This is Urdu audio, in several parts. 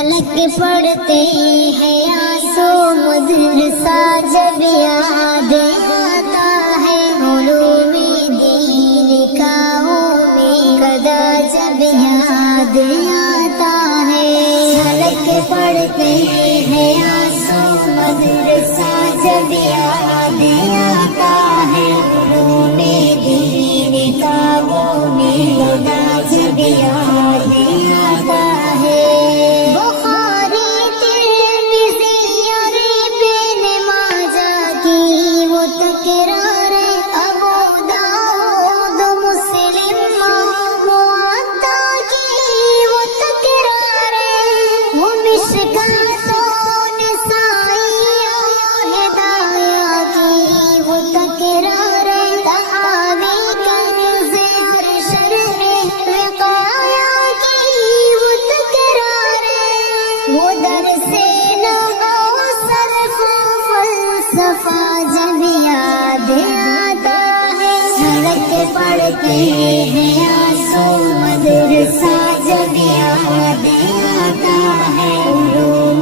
جھلک پڑتے ہیں آنسو مدرسہ جب یاد آتا ہے، علوم دین کا قدا جب یاد آتا ہے، جھلک پڑتے ہیں آنسو مدرسہ جب یاد آتا ہے، علوم دین کا قدا جب یاد آتا ہے۔ جب یاد آتا ہے، جھلک پڑتے ہیں آنسو مدرسہ جب یاد آتا ہے، علوم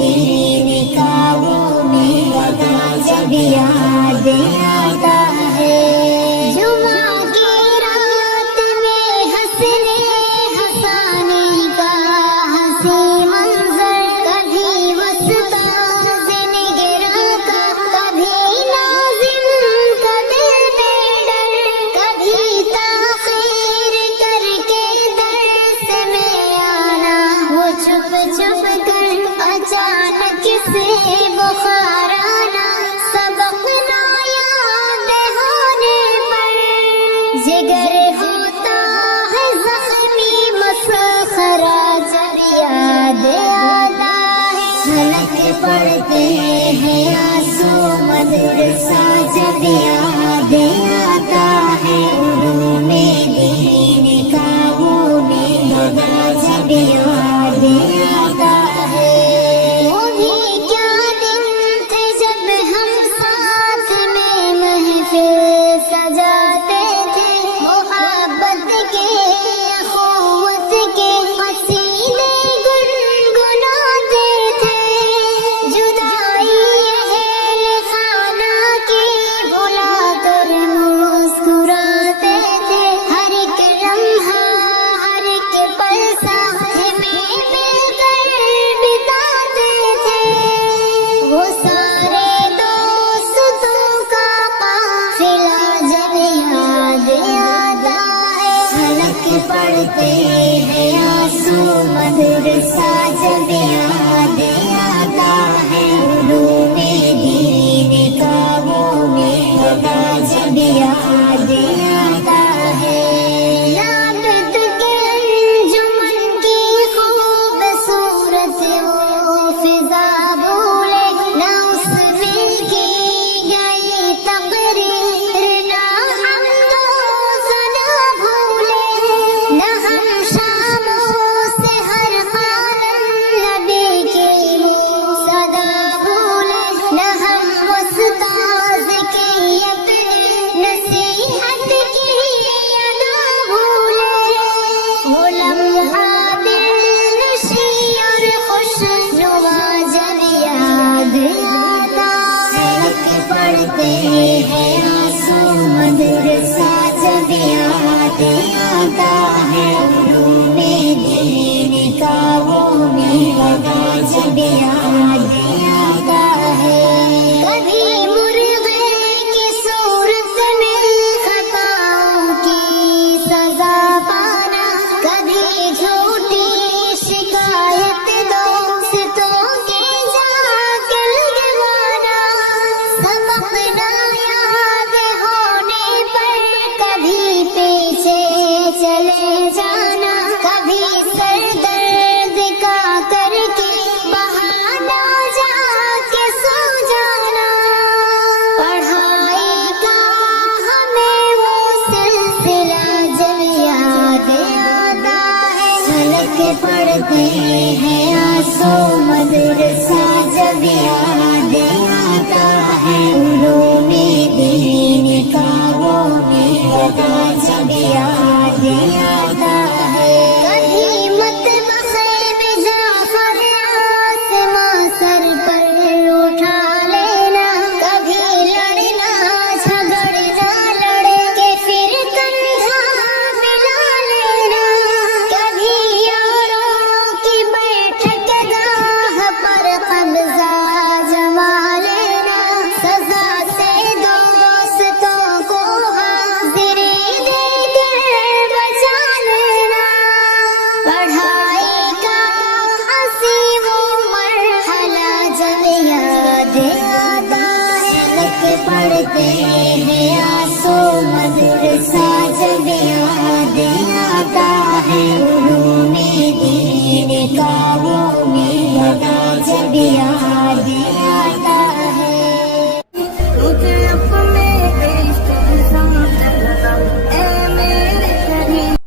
دین کا قدا جب یاد آتا ہے۔ جمعہ کی رات میں ہنسنے ہنسانے کا ہنسی منظر، کبھی وسطا چھپ کر اچانک سے بخار آنا، سبق نہ یاد ہونے پر جگر ہوتا ہے زخمی مسخرہ جب یاد آتا ہے، جھلک پڑتے ہیں آنسو مدرسہ جب یاد آتا ہے، علوم دین کا قدا جب یاد آتا ہے۔ وہ بھی کیا دن تھے جب ہم ساتھ میں محفل سجاتے تھے، محبت کے اخوت کے قصیدے گنگناتے تھے، جدائی اہل خانہ کی بھلا کر مسکراتے تھے، ہر ایک لمحہ ہر ایک پل ساتھ میں مل کر بتاتے تھے، وہ سارے دوستوں کا قافلہ جب یاد آتا ہے، جھلک پڑتے ہیں آنسو مدرسہ جب یاد آتا ہے، علوم دین کا قدا جب یاد آتا ہے۔ رابط کے انجمن کی خوبصورت وہ فضا بھولے، نہ اس مل کی گئی تقریر، نہ ہم روزانہ بھولے، نہ ہم شاموں سے ہر خانم نبی کی وہ صدا بھولے، نہ ہم استاذ کی اپنی نصیحت کی ادا بھولے، وہ لمحہ دلنشیں اور خوشنما جب یاد آتا ہے، جھلک پڑتے ہیں آنسو مدرسہ جب یاد آتا ہے، علوم دین کا قدا جب یاد آتا ہے۔ کبھی مرغے کی صورت میں خطاؤں کی سزا پانا، کبھی جھوٹی شکایت دوستوں کے جا کے لگوانا، سبق نہ یاد ہونے پر کبھی پیچھے چلے جانا، کبھی سر درد کا کر کے بہانا جا کے سو جانا، پڑھائی کا ہمیں وہ سلسلہ جب یاد آتا ہے، جھلک پڑتے ہیں آنسو مدرسہ جب یاد آتا ہے، علوم دین کا قدا جب یاد آتا ہے۔ کبھی مطبخ میں جعفر پڑھتے ہیں آسو مدرسہ